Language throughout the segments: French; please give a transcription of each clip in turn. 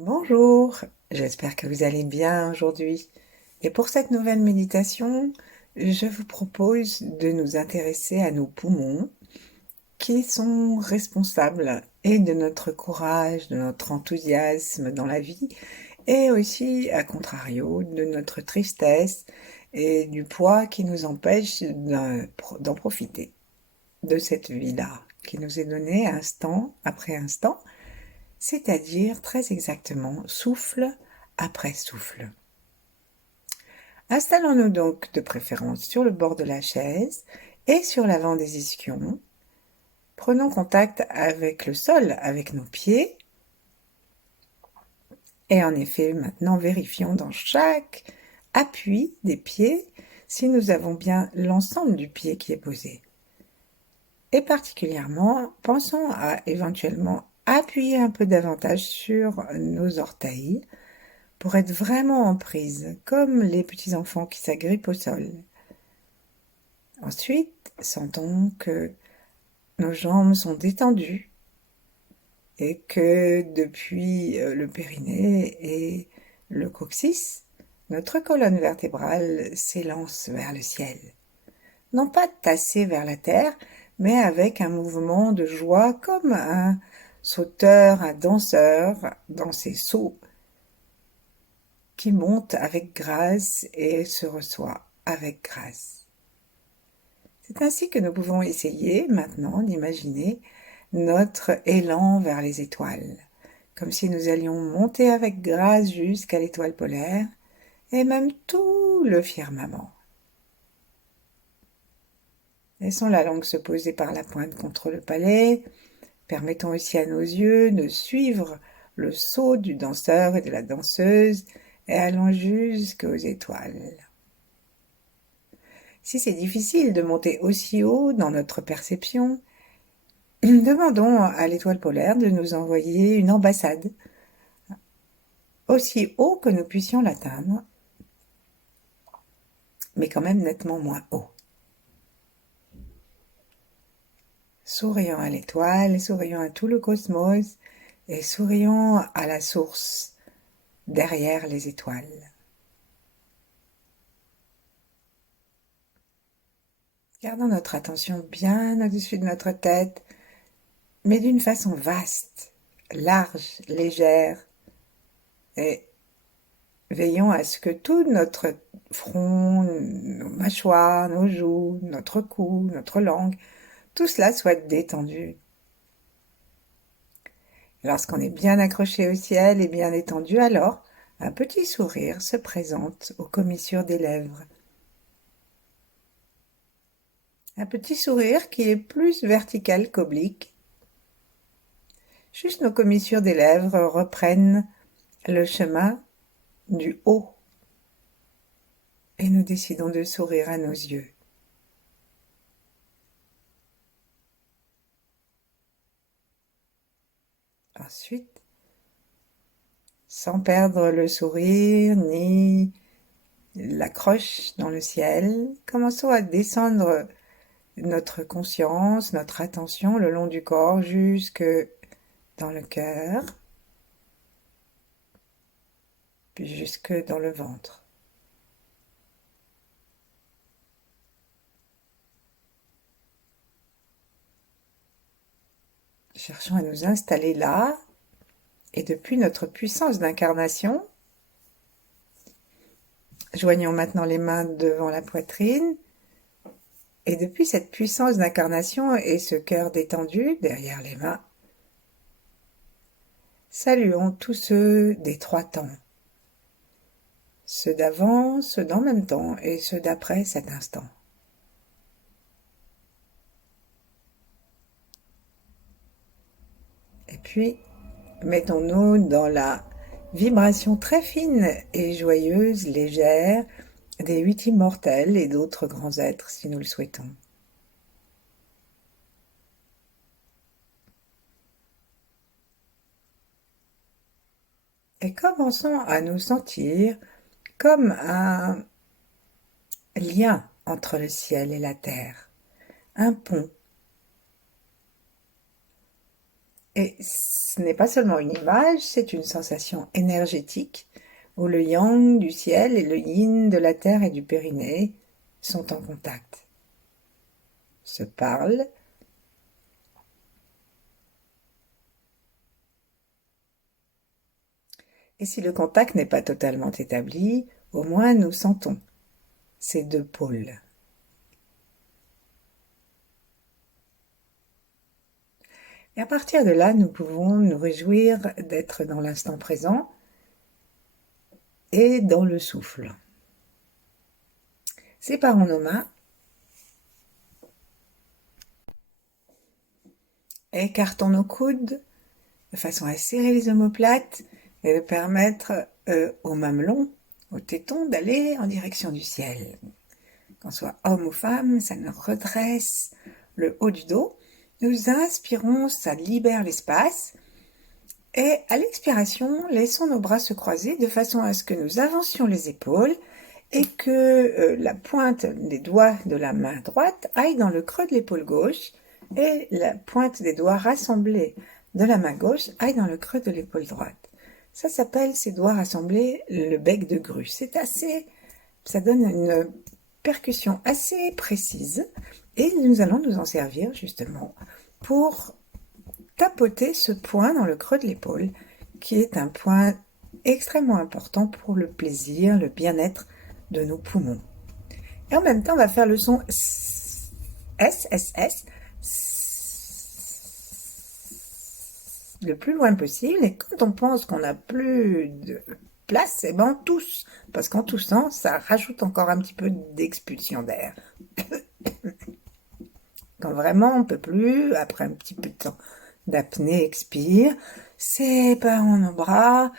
Bonjour, j'espère que vous allez bien aujourd'hui. Et pour cette nouvelle méditation, je vous propose de nous intéresser à nos poumons qui sont responsables et de notre courage, de notre enthousiasme dans la vie et aussi, à contrario, de notre tristesse et du poids qui nous empêche d'en profiter de cette vie-là qui nous est donnée instant après instant, c'est-à-dire très exactement souffle après souffle. Installons-nous donc de préférence sur le bord de la chaise et sur l'avant des ischions. Prenons contact avec le sol, avec nos pieds. Et en effet, maintenant, vérifions dans chaque appui des pieds si nous avons bien l'ensemble du pied qui est posé. Et particulièrement, pensons à éventuellement appuyer un peu davantage sur nos orteils pour être vraiment en prise, comme les petits-enfants qui s'agrippent au sol. Ensuite, sentons que nos jambes sont détendues et que depuis le périnée et le coccyx, notre colonne vertébrale s'élance vers le ciel. Non pas tassée vers la terre, mais avec un mouvement de joie comme un sauteur, un danseur dans ses sauts qui monte avec grâce et se reçoit avec grâce. C'est ainsi que nous pouvons essayer maintenant d'imaginer notre élan vers les étoiles, comme si nous allions monter avec grâce jusqu'à l'étoile polaire et même tout le firmament. Laissons la langue se poser par la pointe contre le palais, permettons aussi à nos yeux de suivre le saut du danseur et de la danseuse et allons jusqu'aux étoiles. Si c'est difficile de monter aussi haut dans notre perception, demandons à l'étoile polaire de nous envoyer une ambassade, aussi haut que nous puissions l'atteindre, mais quand même nettement moins haut. Sourions à l'étoile, sourions à tout le cosmos, et sourions à la source, derrière les étoiles. Gardons notre attention bien au-dessus de notre tête, mais d'une façon vaste, large, légère, et veillons à ce que tout notre front, nos mâchoires, nos joues, notre cou, notre langue, tout cela soit détendu. Lorsqu'on est bien accroché au ciel et bien détendu, alors un petit sourire se présente aux commissures des lèvres. Un petit sourire qui est plus vertical qu'oblique. Juste nos commissures des lèvres reprennent le chemin du haut et nous décidons de sourire à nos yeux. Ensuite, sans perdre le sourire ni l'accroche dans le ciel, commençons à descendre notre conscience, notre attention le long du corps jusque dans le cœur, puis jusque dans le ventre. Cherchons à nous installer là, et depuis notre puissance d'incarnation, joignons maintenant les mains devant la poitrine, et depuis cette puissance d'incarnation et ce cœur détendu derrière les mains, saluons tous ceux des trois temps, ceux d'avant, ceux d'en même temps et ceux d'après cet instant. Et puis, mettons-nous dans la vibration très fine et joyeuse, légère, des huit immortels et d'autres grands êtres si nous le souhaitons. Et commençons à nous sentir comme un lien entre le ciel et la terre, un pont. Et ce n'est pas seulement une image, c'est une sensation énergétique où le yang du ciel et le yin de la terre et du périnée sont en contact, se parlent. Et si le contact n'est pas totalement établi, au moins nous sentons ces deux pôles. Et à partir de là, nous pouvons nous réjouir d'être dans l'instant présent et dans le souffle. Séparons nos mains. Écartons nos coudes de façon à serrer les omoplates et de permettre aux mamelons, aux tétons, d'aller en direction du ciel. Qu'on soit homme ou femme, ça nous redresse le haut du dos. Nous inspirons, ça libère l'espace. Et à l'expiration, laissons nos bras se croiser de façon à ce que nous avancions les épaules et que la pointe des doigts de la main droite aille dans le creux de l'épaule gauche et la pointe des doigts rassemblés de la main gauche aille dans le creux de l'épaule droite. Ça s'appelle, ces doigts rassemblés, le bec de grue. Ça donne une percussion assez précise et nous allons nous en servir justement pour tapoter ce point dans le creux de l'épaule qui est un point extrêmement important pour le plaisir, le bien-être de nos poumons. Et en même temps, on va faire le son S, S, S, le plus loin possible. Et quand on pense qu'on n'a plus de place, eh ben on tousse. Parce qu'en toussant, ça rajoute encore un petit peu d'expulsion d'air. Quand vraiment on peut plus, après un petit peu de temps d'apnée, expire, séparons nos bras,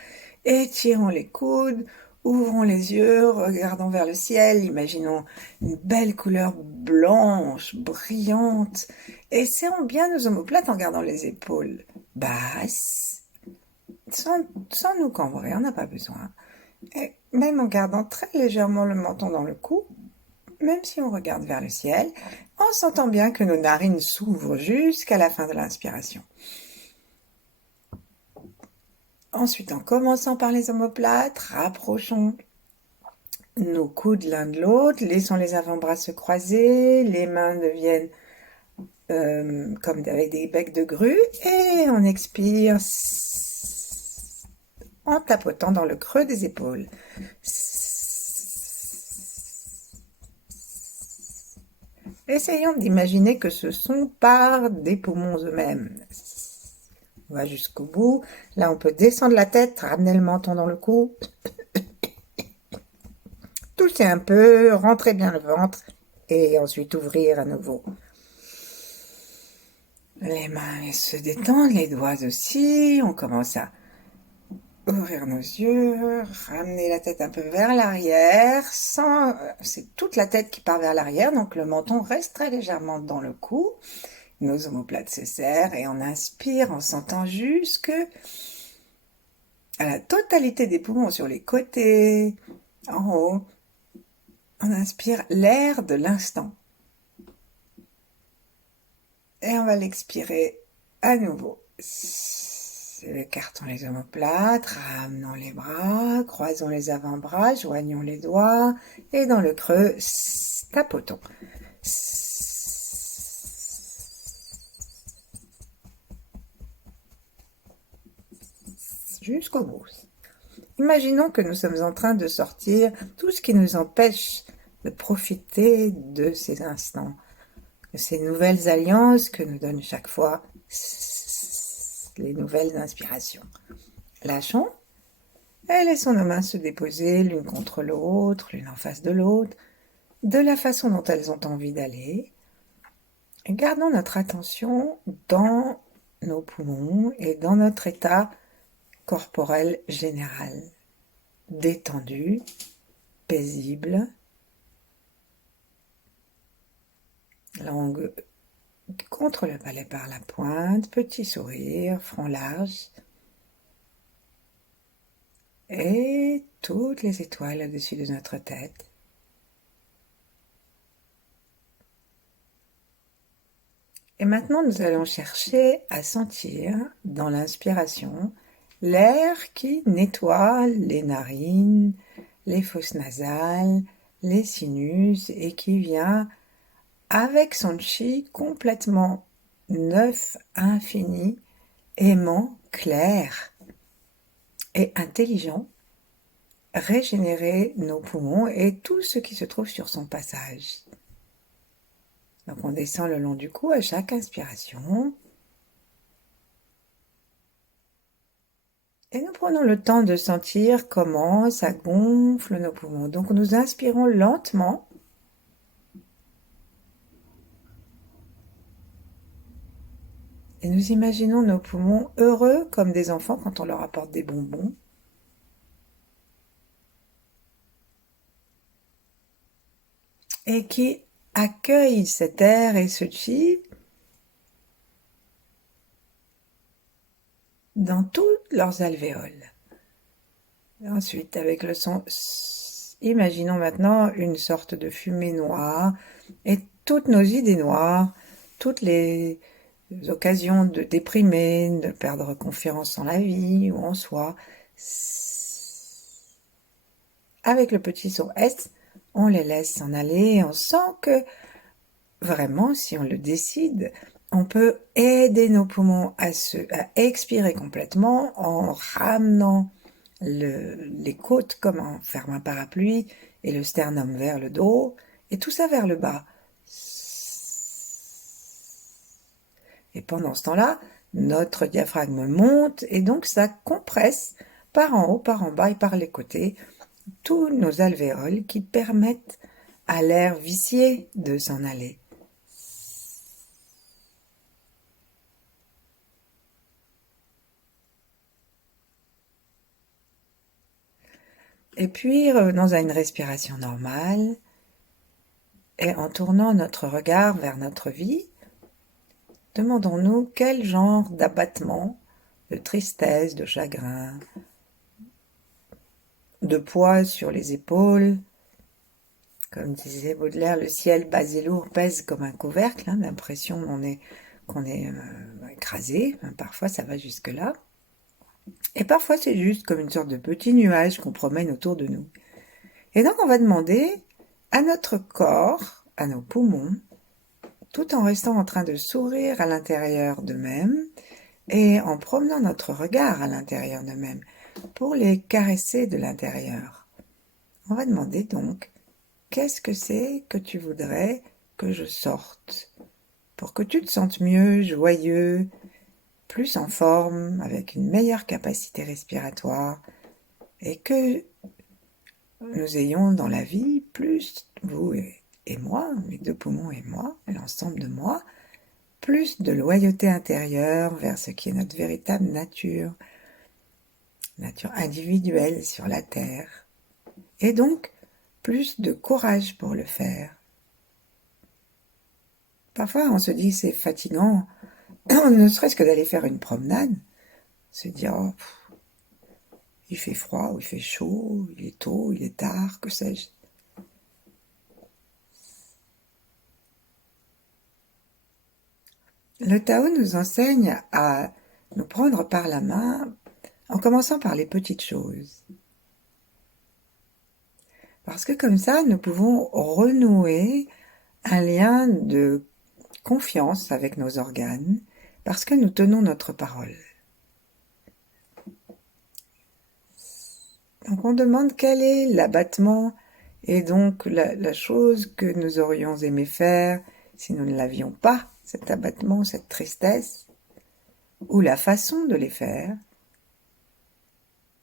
étirons les coudes, ouvrons les yeux, regardons vers le ciel, imaginons une belle couleur blanche, brillante, et serrons bien nos omoplates en gardant les épaules basses, sans nous cambrer, on n'a pas besoin, et même en gardant très légèrement le menton dans le cou, même si on regarde vers le ciel, en sentant bien que nos narines s'ouvrent jusqu'à la fin de l'inspiration. Ensuite, en commençant par les omoplates, rapprochons nos coudes l'un de l'autre, laissons les avant-bras se croiser, les mains deviennent comme avec des becs de grue, et on expire en tapotant dans le creux des épaules. Essayons d'imaginer que ce son part des poumons eux-mêmes. On va jusqu'au bout. Là, on peut descendre la tête, ramener le menton dans le cou. Tousser un peu, rentrer bien le ventre et ensuite ouvrir à nouveau. Les mains se détendent, les doigts aussi. On commence à ouvrir nos yeux, ramener la tête un peu vers l'arrière. C'est toute la tête qui part vers l'arrière, donc le menton reste très légèrement dans le cou. Nos omoplates se serrent et on inspire en sentant jusque à la totalité des poumons sur les côtés, en haut. On inspire l'air de l'instant. Et on va l'expirer à nouveau. Écartons les omoplates, ramenons les bras, croisons les avant-bras, joignons les doigts et dans le creux, tapotons. Jusqu'au bout. Imaginons que nous sommes en train de sortir tout ce qui nous empêche de profiter de ces instants, de ces nouvelles alliances que nous donne chaque fois les nouvelles inspirations. Lâchons et laissons nos mains se déposer l'une contre l'autre, l'une en face de l'autre, de la façon dont elles ont envie d'aller. Et gardons notre attention dans nos poumons et dans notre état corporel général, détendu, paisible, langue contre le palais par la pointe, petit sourire, front large, et toutes les étoiles au-dessus de notre tête. Et maintenant, nous allons chercher à sentir dans l'inspiration l'air qui nettoie les narines, les fosses nasales, les sinus et qui vient avec son chi complètement neuf, infini, aimant, clair et intelligent, régénérer nos poumons et tout ce qui se trouve sur son passage. Donc on descend le long du cou à chaque inspiration. Et nous prenons le temps de sentir comment ça gonfle nos poumons. Donc nous inspirons lentement. Et nous imaginons nos poumons heureux comme des enfants quand on leur apporte des bonbons. Et qui accueillent cet air et ce chi dans toutes leurs alvéoles. Et ensuite, avec le son, imaginons maintenant une sorte de fumée noire et toutes nos idées noires, toutes les occasions de déprimer, de perdre confiance en la vie ou en soi. Avec le petit son S, on les laisse s'en aller et on sent que vraiment, si on le décide, on peut aider nos poumons à expirer complètement en ramenant les côtes comme en ferme un parapluie et le sternum vers le dos et tout ça vers le bas. Et pendant ce temps-là, notre diaphragme monte et donc ça compresse par en haut, par en bas et par les côtés tous nos alvéoles qui permettent à l'air vicié de s'en aller. Et puis, revenons à une respiration normale et en tournant notre regard vers notre vie, demandons-nous quel genre d'abattement, de tristesse, de chagrin, de poids sur les épaules. Comme disait Baudelaire, le ciel bas et lourd pèse comme un couvercle, l'impression qu'on est écrasé, parfois ça va jusque-là. Et parfois c'est juste comme une sorte de petit nuage qu'on promène autour de nous. Et donc on va demander à notre corps, à nos poumons, tout en restant en train de sourire à l'intérieur d'eux-mêmes et en promenant notre regard à l'intérieur d'eux-mêmes pour les caresser de l'intérieur. On va demander donc, qu'est-ce que c'est que tu voudrais que je sorte pour que tu te sentes mieux, joyeux, plus en forme, avec une meilleure capacité respiratoire et que nous ayons dans la vie plus, vous et moi, mes deux poumons et moi, l'ensemble de moi, plus de loyauté intérieure vers ce qui est notre véritable nature individuelle sur la terre, et donc plus de courage pour le faire. Parfois on se dit c'est fatigant, ne serait-ce que d'aller faire une promenade, se dire oh, il fait froid ou il fait chaud, il est tôt, il est tard, que sais-je. Le Tao nous enseigne à nous prendre par la main en commençant par les petites choses. Parce que comme ça, nous pouvons renouer un lien de confiance avec nos organes, parce que nous tenons notre parole. Donc on demande quel est l'abattement et donc la chose que nous aurions aimé faire si nous ne l'avions pas, cet abattement, cette tristesse, ou la façon de les faire,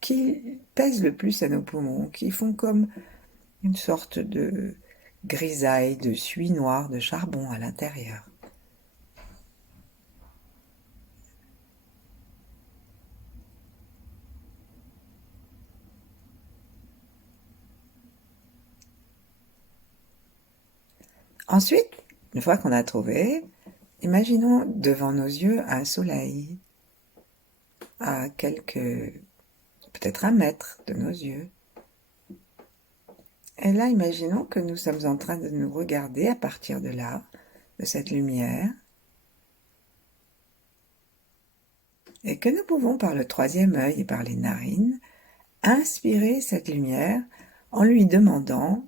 qui pèsent le plus à nos poumons, qui font comme une sorte de grisaille, de suie noire, de charbon à l'intérieur. Ensuite, une fois qu'on a trouvé, imaginons devant nos yeux un soleil à peut-être 1 mètre de nos yeux. Et là, imaginons que nous sommes en train de nous regarder à partir de là, de cette lumière, et que nous pouvons par le troisième œil et par les narines inspirer cette lumière en lui demandant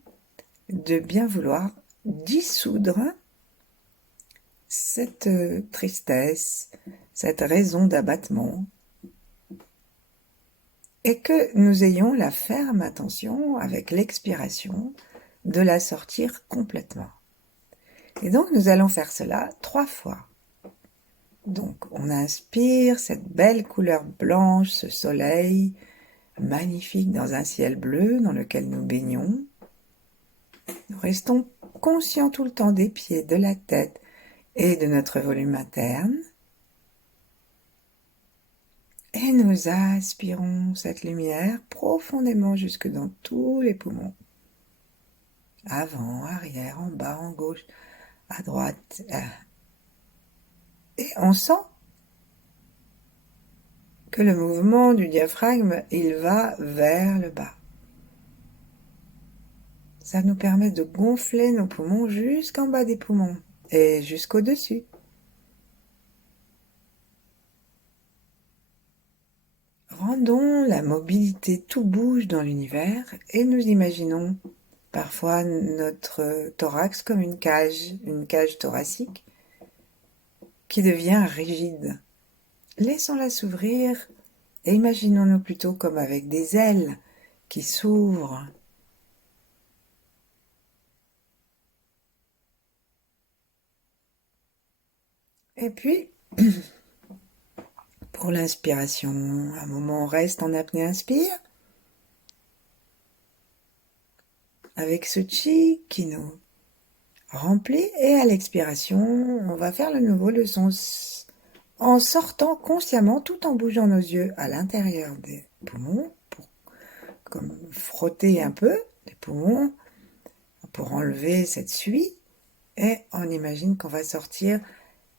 de bien vouloir dissoudre cette tristesse, cette raison d'abattement, et que nous ayons la ferme intention, avec l'expiration, de la sortir complètement. Et donc nous allons faire cela 3 fois. Donc on inspire cette belle couleur blanche, ce soleil magnifique dans un ciel bleu dans lequel nous baignons. Nous restons conscients tout le temps des pieds, de la tête et de notre volume interne. Et nous aspirons cette lumière profondément jusque dans tous les poumons. Avant, arrière, en bas, en gauche, à droite. Et on sent que le mouvement du diaphragme, il va vers le bas. Ça nous permet de gonfler nos poumons jusqu'en bas des poumons et jusqu'au-dessus. Rendons la mobilité, tout bouge dans l'univers et nous imaginons parfois notre thorax comme une cage thoracique qui devient rigide. Laissons-la s'ouvrir et imaginons-nous plutôt comme avec des ailes qui s'ouvrent. Et puis, pour l'inspiration, un moment on reste en apnée, inspire. Avec ce chi qui nous remplit, et à l'expiration, on va faire le nouveau le son en sortant consciemment tout en bougeant nos yeux à l'intérieur des poumons pour comme frotter un peu les poumons pour enlever cette suie, et on imagine qu'on va sortir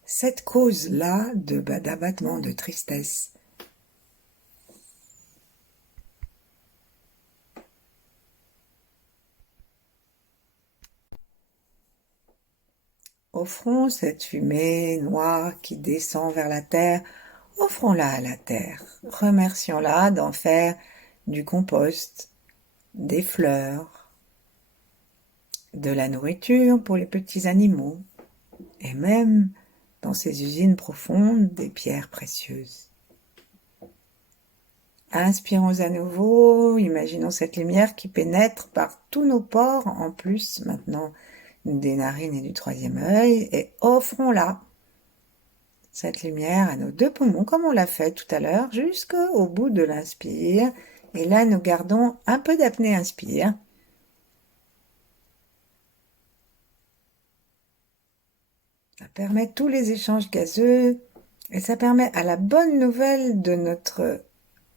cette cause-là d'abattement, de tristesse. Offrons cette fumée noire qui descend vers la terre, offrons-la à la terre. Remercions-la d'en faire du compost, des fleurs, de la nourriture pour les petits animaux, et même, dans ces usines profondes, des pierres précieuses. Inspirons à nouveau, imaginons cette lumière qui pénètre par tous nos pores, en plus maintenant des narines et du troisième œil, et offrons-la, cette lumière, à nos 2 poumons, comme on l'a fait tout à l'heure, jusqu'au bout de l'inspire. Et là, nous gardons un peu d'apnée, inspire. Ça permet tous les échanges gazeux, et ça permet à la bonne nouvelle de notre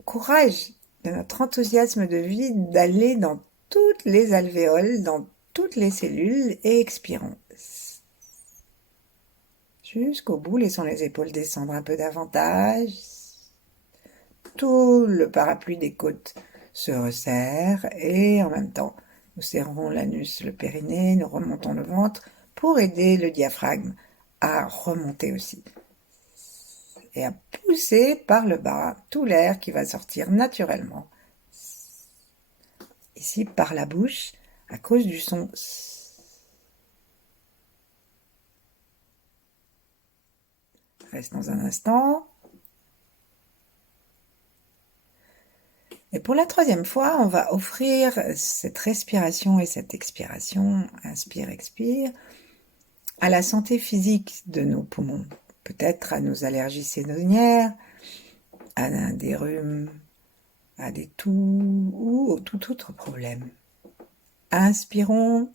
courage, de notre enthousiasme de vie, d'aller dans toutes les alvéoles, dans toutes les cellules, et expirons. Jusqu'au bout, laissons les épaules descendre un peu davantage. Tout le parapluie des côtes se resserre et en même temps, nous serrons l'anus, le périnée, nous remontons le ventre pour aider le diaphragme à remonter aussi et à pousser par le bas tout l'air qui va sortir naturellement. Ici, par la bouche, à cause du son. Restons un instant. Et pour la 3e fois, on va offrir cette respiration et cette expiration, inspire, expire, à la santé physique de nos poumons, peut-être à nos allergies saisonnières, à des rhumes, à des toux ou tout autre problème. Inspirons,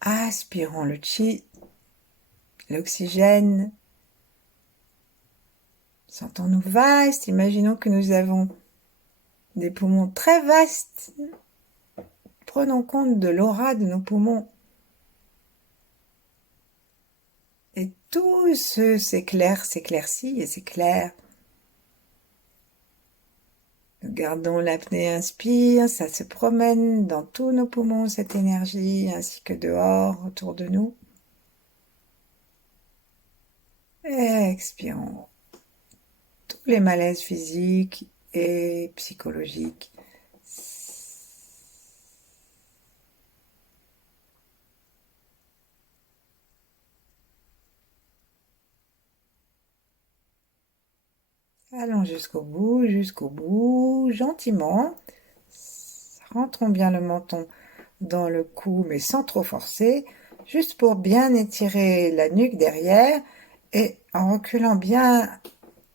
aspirons le chi, l'oxygène. Sentons-nous vastes, imaginons que nous avons des poumons très vastes. Prenons compte de l'aura de nos poumons. Et tout s'éclaircit et s'éclaire. Nous gardons l'apnée, inspire, ça se promène dans tous nos poumons, cette énergie, ainsi que dehors, autour de nous. Expirons tous les malaises physiques et psychologiques. Allons jusqu'au bout, gentiment. Rentrons bien le menton dans le cou, mais sans trop forcer, juste pour bien étirer la nuque derrière et en reculant bien,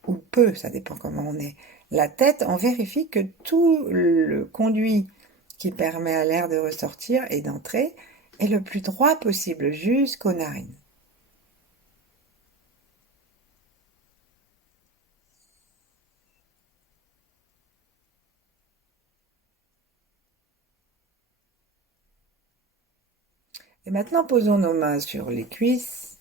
ou peu, ça dépend comment on est, la tête, on vérifie que tout le conduit qui permet à l'air de ressortir et d'entrer est le plus droit possible jusqu'aux narines. Et maintenant, posons nos mains sur les cuisses.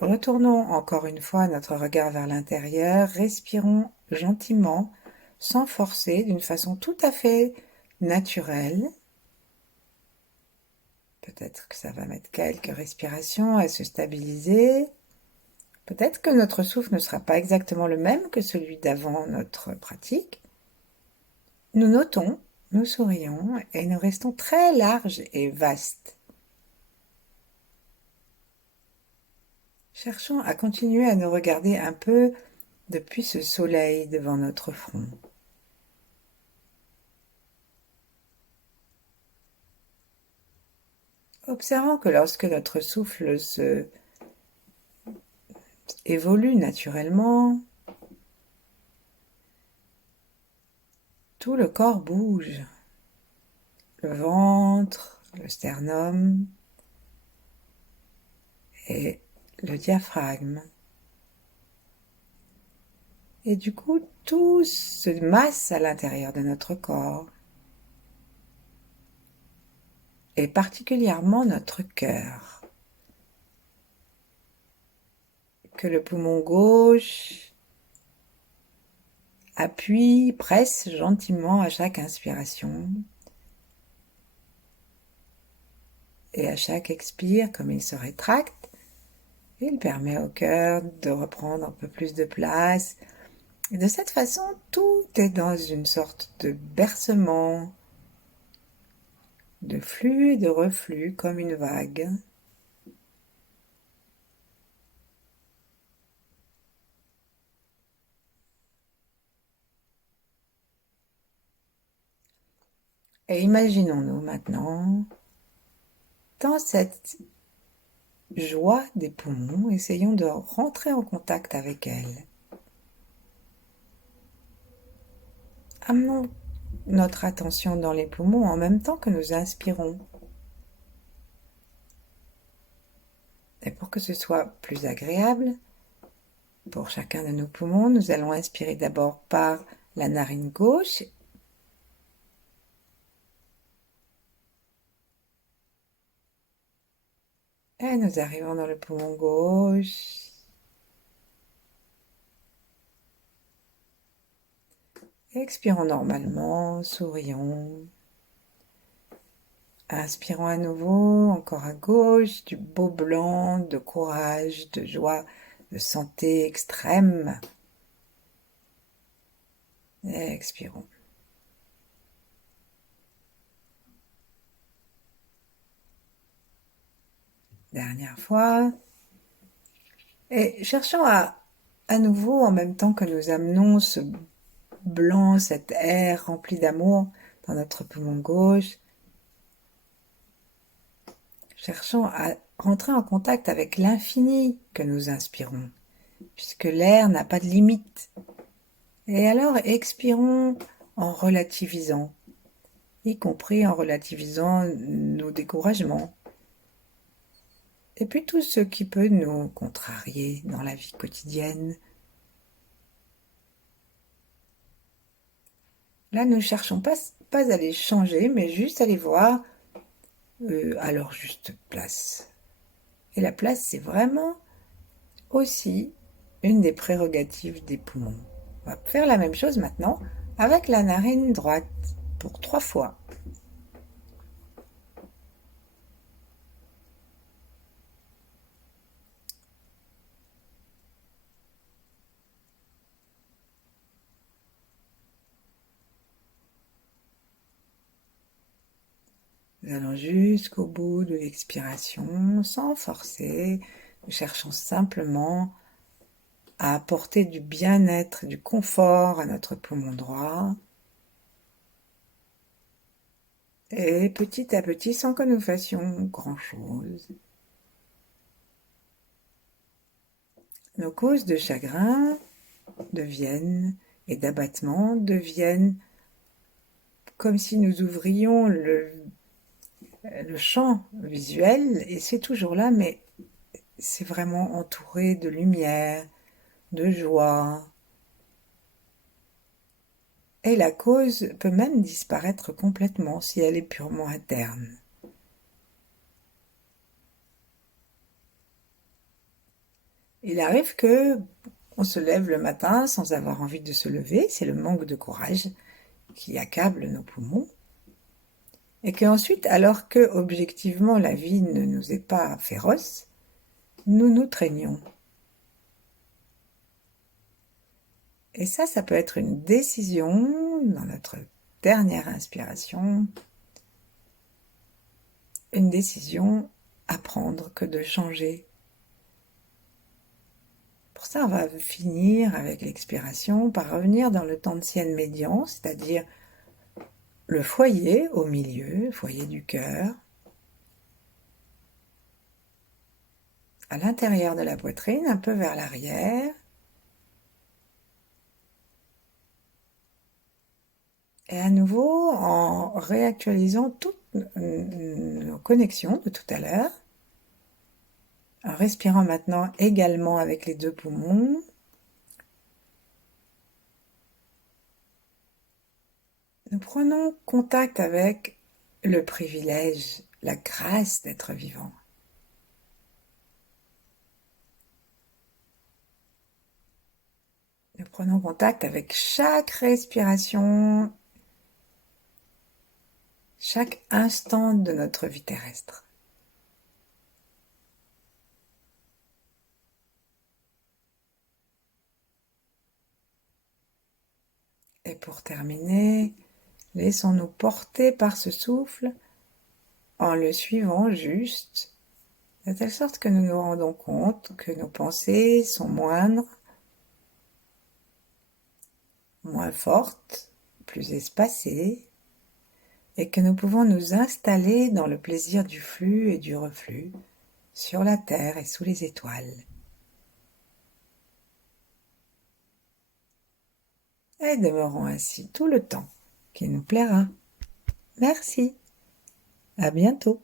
Retournons encore une fois notre regard vers l'intérieur. Respirons gentiment, sans forcer, d'une façon tout à fait naturelle. Peut-être que ça va mettre quelques respirations à se stabiliser. Peut-être que notre souffle ne sera pas exactement le même que celui d'avant notre pratique. Nous notons, nous sourions et nous restons très larges et vastes. Cherchons à continuer à nous regarder un peu depuis ce soleil devant notre front. Observons que lorsque notre souffle évolue naturellement, tout le corps bouge. Le ventre, le sternum et le diaphragme. Et du coup, tout se masse à l'intérieur de notre corps. Et particulièrement notre cœur. Que le poumon gauche appuie, presse gentiment à chaque inspiration. Et à chaque expire, comme il se rétracte, il permet au cœur de reprendre un peu plus de place. Et de cette façon, tout est dans une sorte de bercement, de flux et de reflux comme une vague. Et imaginons-nous maintenant dans cette joie des poumons, essayons de rentrer en contact avec elle. Amenons notre attention dans les poumons en même temps que nous inspirons. Et pour que ce soit plus agréable, pour chacun de nos poumons, nous allons inspirer d'abord par la narine gauche. Et nous arrivons dans le poumon gauche. Expirons normalement, sourions. Inspirons à nouveau, encore à gauche, du beau blanc, de courage, de joie, de santé extrême. Et expirons. Dernière fois. Et cherchons à nouveau, en même temps que nous amenons ce blanc, cet air rempli d'amour dans notre poumon gauche, cherchons à rentrer en contact avec l'infini que nous inspirons, puisque l'air n'a pas de limite. Et alors expirons en relativisant, y compris en relativisant nos découragements. Et puis tout ce qui peut nous contrarier dans la vie quotidienne. Là, nous ne cherchons pas à les changer, mais juste à les voir à leur juste place. Et la place, c'est vraiment aussi une des prérogatives des poumons. On va faire la même chose maintenant avec la narine droite pour 3 fois. Nous allons jusqu'au bout de l'expiration sans forcer. Nous cherchons simplement à apporter du bien-être, du confort à notre poumon droit. Et petit à petit, sans que nous fassions grand-chose, nos causes de chagrin deviennent et d'abattement deviennent comme si nous ouvrions le champ visuel et c'est toujours là, mais c'est vraiment entouré de lumière, de joie. Et la cause peut même disparaître complètement si elle est purement interne. Il arrive que on se lève le matin sans avoir envie de se lever, c'est le manque de courage qui accable nos poumons. Et qu'ensuite, alors que objectivement la vie ne nous est pas féroce, nous nous traînions. Et ça peut être une décision dans notre dernière inspiration, une décision à prendre que de changer. Pour ça, on va finir avec l'expiration par revenir dans le Tantian médian, c'est-à-dire le foyer au milieu, foyer du cœur, à l'intérieur de la poitrine, un peu vers l'arrière. Et à nouveau, en réactualisant toutes nos connexions de tout à l'heure, en respirant maintenant également avec les deux poumons, nous prenons contact avec le privilège, la grâce d'être vivant. Nous prenons contact avec chaque respiration, chaque instant de notre vie terrestre. Et pour terminer, laissons-nous porter par ce souffle en le suivant juste, de telle sorte que nous nous rendons compte que nos pensées sont moindres, moins fortes, plus espacées, et que nous pouvons nous installer dans le plaisir du flux et du reflux, sur la terre et sous les étoiles. Et demeurons ainsi tout le temps qui nous plaira. Merci, à bientôt.